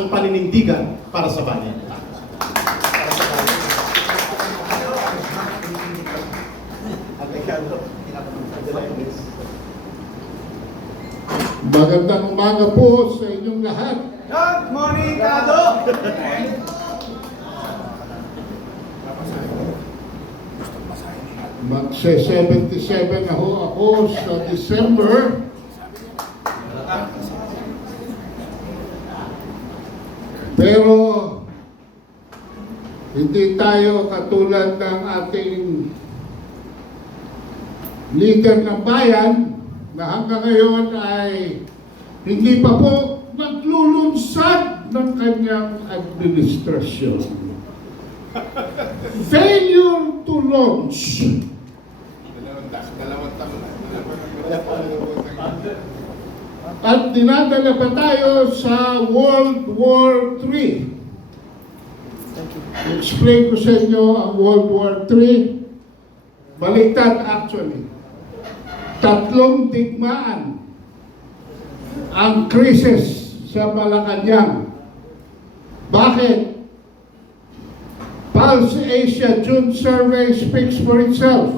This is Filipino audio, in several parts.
ang paninindigan para sa bayan. Magandang umaga po sa inyong lahat. Good morning, Kado! Magse-77 na ho ako sa December. Pero hindi tayo katulad ng ating leader ng bayan na hanggang ngayon ay hindi pa po naglulunsad ng kanyang administrasyon. Failure to launch. At dinadala pa tayo sa World War III. Explain ko sa inyo ang World War III. Baliktad actually. 3 digmaan ang krisis sa Malacanang. Bakit? Pulse Asia June survey speaks for itself.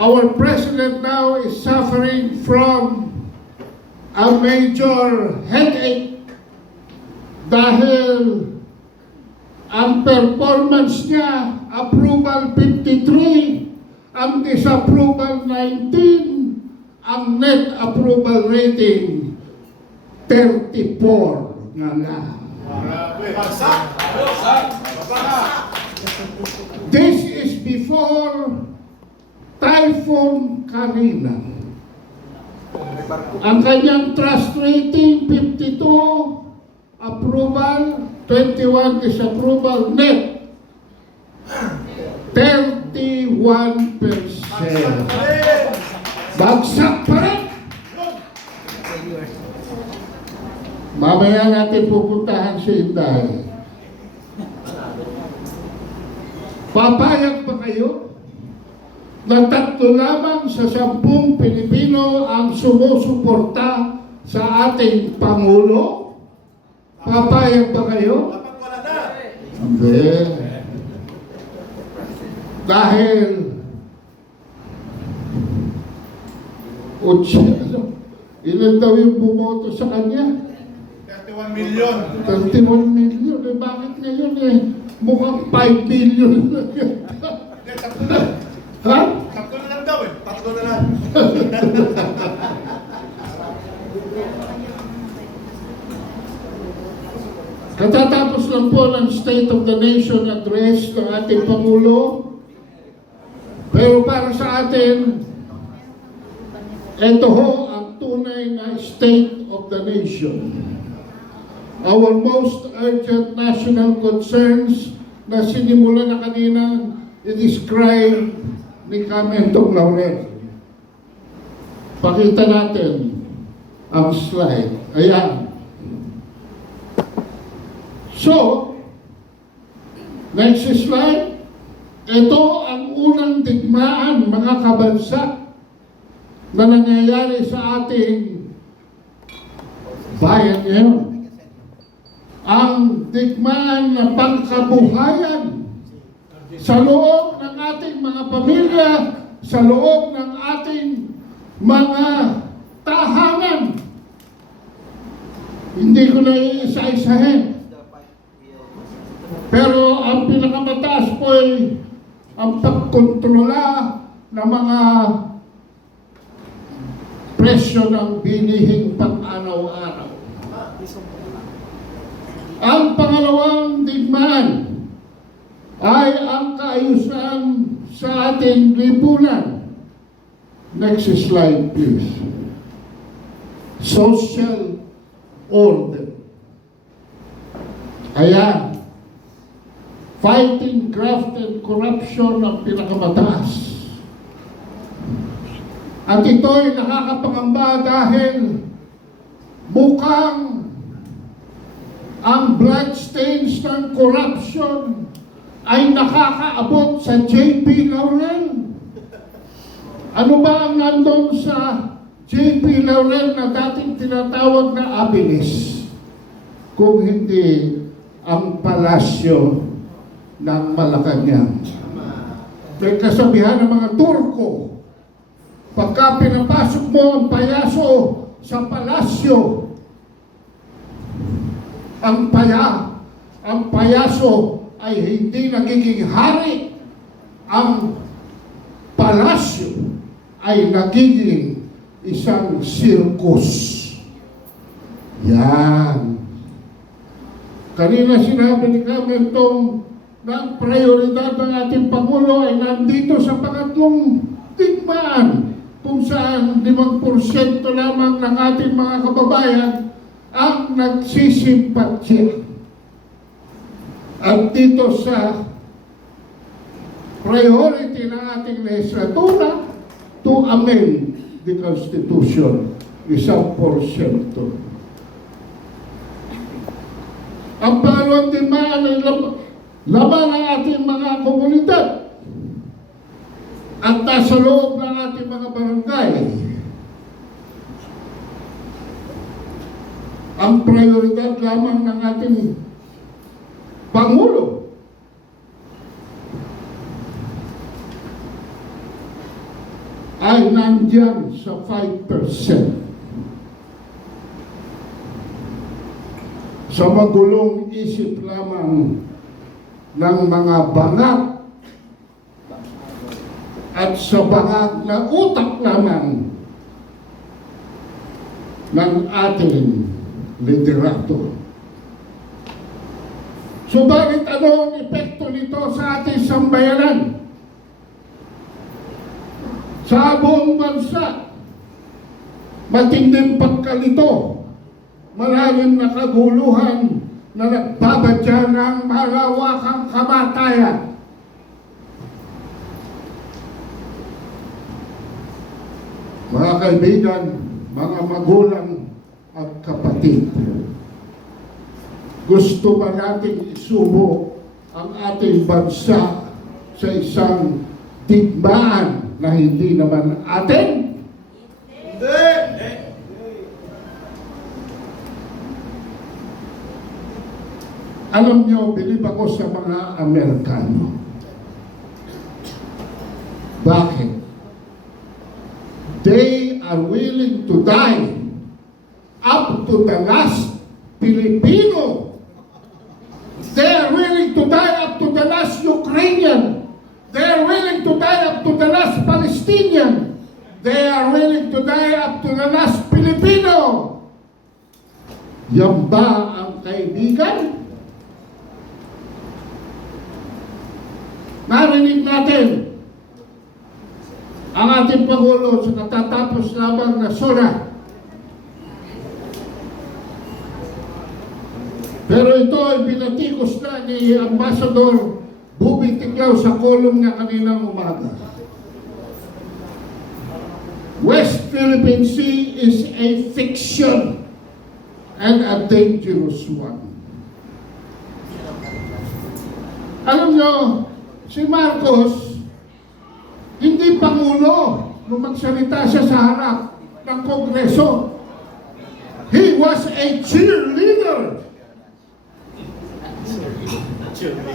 Our president now is suffering from a major headache dahil ang performance niya, approval 53, ang disapproval 19, ang net approval rating 34 nga lang. This is before Typhoon Karina. Ang kanyang trust rating 52, approval 21, disapproval, net 31%. Bagsak pa rin. Mamaya natin pupuntahan si Inday. Papayag ba kayo na 3 lamang sa 10 Pilipino ang sumusuporta sa ating Pangulo? Papayag ba kayo? Hindi. Dahil ilan daw yung bumoto sa kanya? 31 million. 31 million. Eh, bakit ngayon mukhang 5 million na yan? Ha? 3 na lang daw eh. 3 na lang. Katatapos lang po ng State of the Nation address ng ating Pangulo. Pero para sa atin, ito ho ang tunay na State of the Nation. Our most urgent national concerns na sinimula na kanina i-describe ni Camentong Laurel. Pakita natin ang slide. Ayan. So, next slide. Ito ang unang digmaan, mga kabansa, na nangyayari sa ating bayan ngayon. Ang digmaan na pangkabuhayan sa loob ng ating mga pamilya, sa loob ng ating mga tahanan. Hindi ko na iisa-isahin. Pero ang pinakamataas po ay ang pagkontrola ng mga presyo ng binihing pang-araw-araw. Ang pangalawang digmaan ay ang kaayusan sa ating lipunan. Next slide, please. Social order. Ayan. Fighting graft and corruption ang pinakamataas. At ito'y nakakapangamba dahil mukhang ang bloodstains ng corruption ay nakakaabot sa JP Laurel. Ano ba ang nandun sa JP Laurel na dating tinatawag na Abilis? kung hindi ang palasyo ng Malacanang. May kasabihan ng mga Turko, pagka pinapasok mo ang payaso sa palasyo, ang payaso ay hindi nagiging hari, ang palasyo ay nagiging isang sirkus. Yan. Kanina sinabi ni Camilton na ang prioridad ng ating Pangulo ay nandito sa pangatlong digmaan, kung saan 5% lamang ng ating mga kababayan ang nagsisimpatya. At dito sa priority ng ating legislatura to amend the Constitution, 1%. Ang pangalawang digmaan ay laban ng ating mga komunidad at nasa loob ng ating mga barangay. Ang prioridad lamang ng ating Pangulo ay nandiyan sa 5%. Sa magulong isip lamang ng mga bangag at sa bangag na utak lamang ng ating liderato. Subalit ano ang epekto nito sa ating sambayanan? Sa buong bansa, matinding pagkalito, malalim na kaguluhan na nagbabadya ng malawakang kamatayan. Mga kaibigan, mga magulang at kapatid, gusto ba nating isubo ang ating bansa sa isang digmaan na hindi naman atin? Hindi! Alam nyo, bilib ako sa mga Amerikano. Bakit? They are willing to die up to the last Filipino. They are willing to die up to the last Ukrainian. They are willing to die up to the last Palestinian. They are willing to die up to the last Filipino. Yan ba ang kaibigan? Narinig natin ang ating Pangulo sa katatapos lamang na SONA. Pero ito ay binatikos na ni Ambassador Bubi Tiglao sa kolong niya kaninang umaga. West Philippine Sea is a fiction and a dangerous one. Alam nyo, si Marcos, hindi Pangulo nung magsalita siya sa harap ng Kongreso. He was a cheerleader.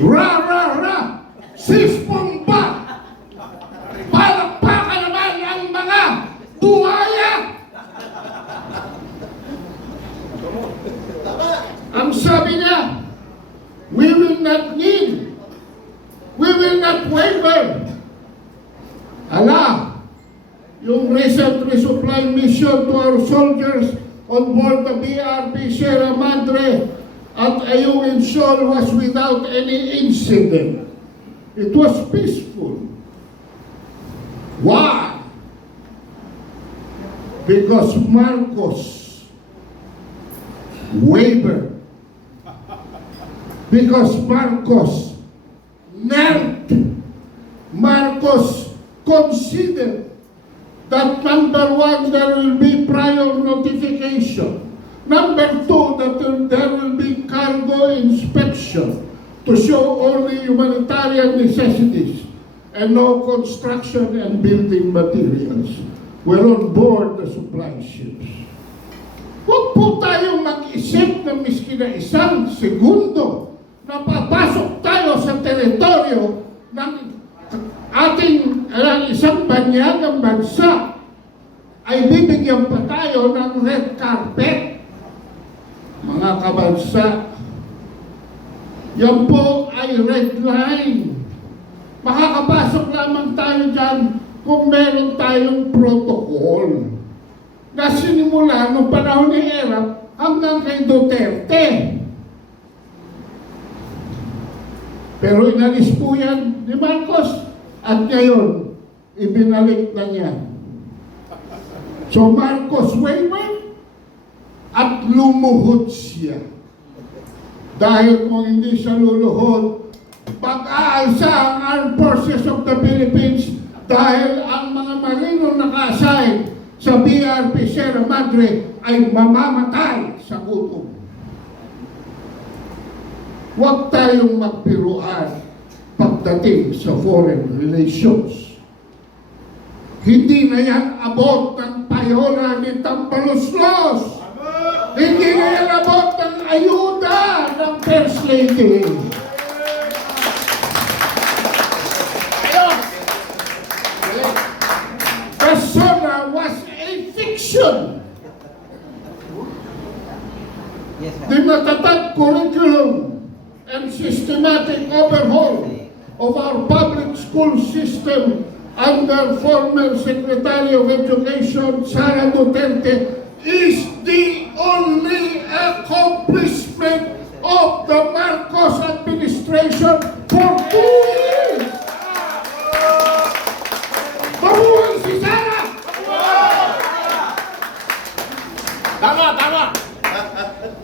Ra, ra, ra! Sispong pa! Palakpakan naman ang mga buhaya! Ang sabi niya, we will not need, we will not waver. Ala, yung recent resupply mission to our soldiers on board the BRP Sierra Madre at Ayungin Shoal was without any incident. It was peaceful. Why? Because Marcos wavered. Because Marcos knelt. Marcos considered that number one, there will be prior notification. Number two, that there will be cargo inspection to show only humanitarian necessities and no construction and building materials were on board the supply ships. Huwag po tayong mag mag-isip na miski na isang segundo na papasok tayo sa teritoryo ng ating isang banyagang bansa, ay bibigyan pa tayo ng red carpet. Mga kabansa, yan po ay red line. Makakapasok lamang tayo dyan kung meron tayong protocol na sinimula noong panahon ni Erap hanggang kay Duterte. Pero inalis po yan ni Marcos at ngayon, ibinalik na niya. So Marcos wavered at lumuhod siya. Dahil kung hindi siya luluhod, pag-aalsa ang Armed Forces of the Philippines dahil ang mga marinong naka-assign sa BRP Sierra Madre ay mamamatay sa gutom. Huwag tayong magbiruan pagdating sa foreign relations. Hindi na yan abot ng payola ni Tambaloslos. Hindi na yan abot ng ayuda ng First Lady. The SONA was a fiction. The matatag curriculum and systematic overhaul of our public school system under former Secretary of Education Sara Duterte is the only accomplishment of the Marcos administration for 2 years. Mabuhay si Sara! Tama!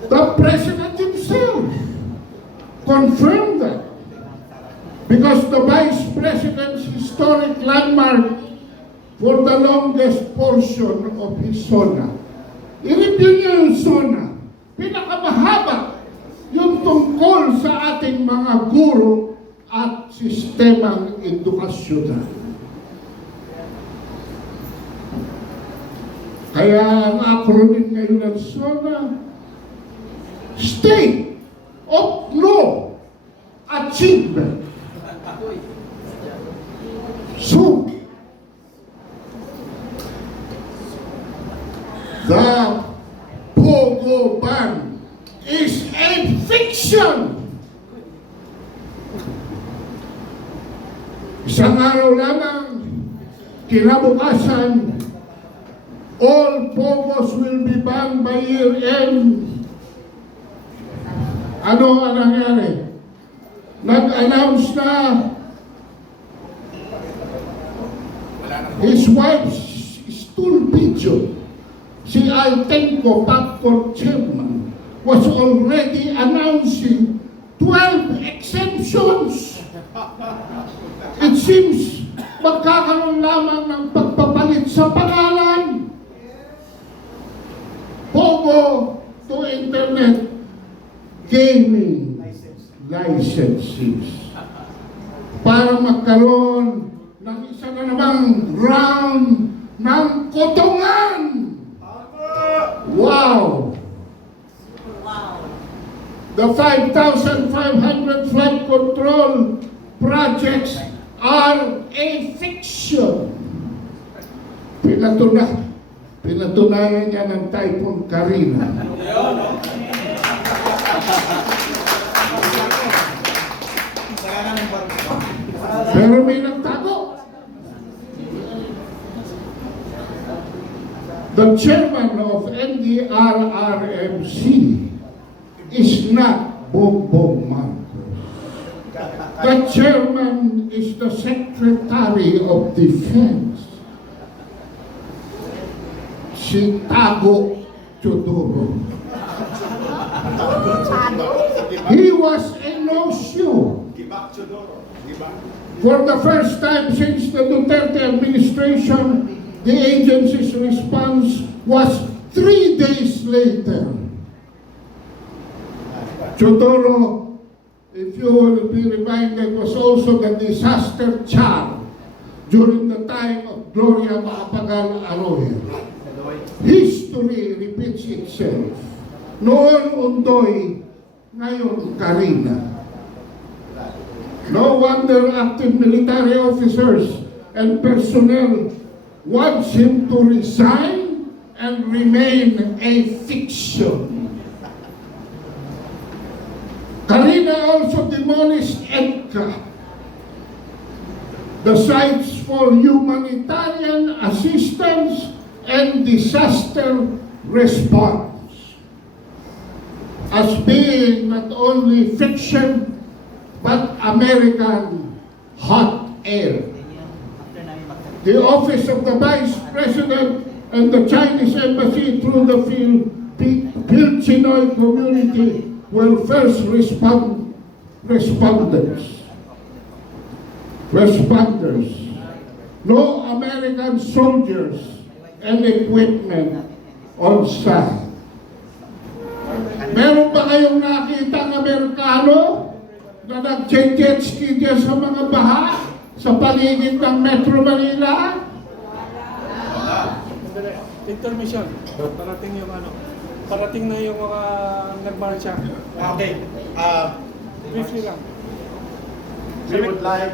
The President himself confirmed that because the Vice President's historic landmark for the longest portion of his SONA. I-review niyo yung SONA. Pinakamahaba yung tungkol sa ating mga guro at sistemang edukasyonal. Kaya ang acronym ngayon ng SONA, State of No Achievement. So, the Pogo ban is a fiction. Isang araw lamang, kinabukasan, all Pogos will be banned by year end. Ano ang nangyari? Nag-announce na his wife's stool video, si Altenco Pagcor Chairman, was already announcing 12 exemptions. It seems magkakaroon lamang ng pagpapalit sa pangalan. Pogo to internet gaming licenses para magkaroon ng isa na namang round ng kotongan. Wow! The 5,500 flight control projects are a fiction. Pinatunayan niya ng Typhoon Karina. Pero may nagtago. The chairman of NDRRMC is not Bongbong Marcos. The chairman is the Secretary of Defense, si Tago Teodoro. He was a no-show. For the first time since the Duterte administration, the agency's response was 3 days later. Teodoro, if you will be reminded, was also the disaster child during the time of Gloria Macapagal Arroyo. History repeats itself. Noon Undoy, ngayon Karina. No wonder active military officers and personnel wants him to resign and remain a fiction. Karina also demolished EDCA, the sites for humanitarian assistance and disaster response, as being not only fiction but American hot air. The office of the Vice President and the Chinese Embassy through the Pinoy community were first responders. No American soldiers and equipment on site. Meron ba kayong nakita ng Amerikano na nag-jet ski dyan sa mga baha sa paligid ng Metro Manila? Intermission. Parating yung ano. Parating na yung mga nagmarcha. Okay. Briefly lang. We would like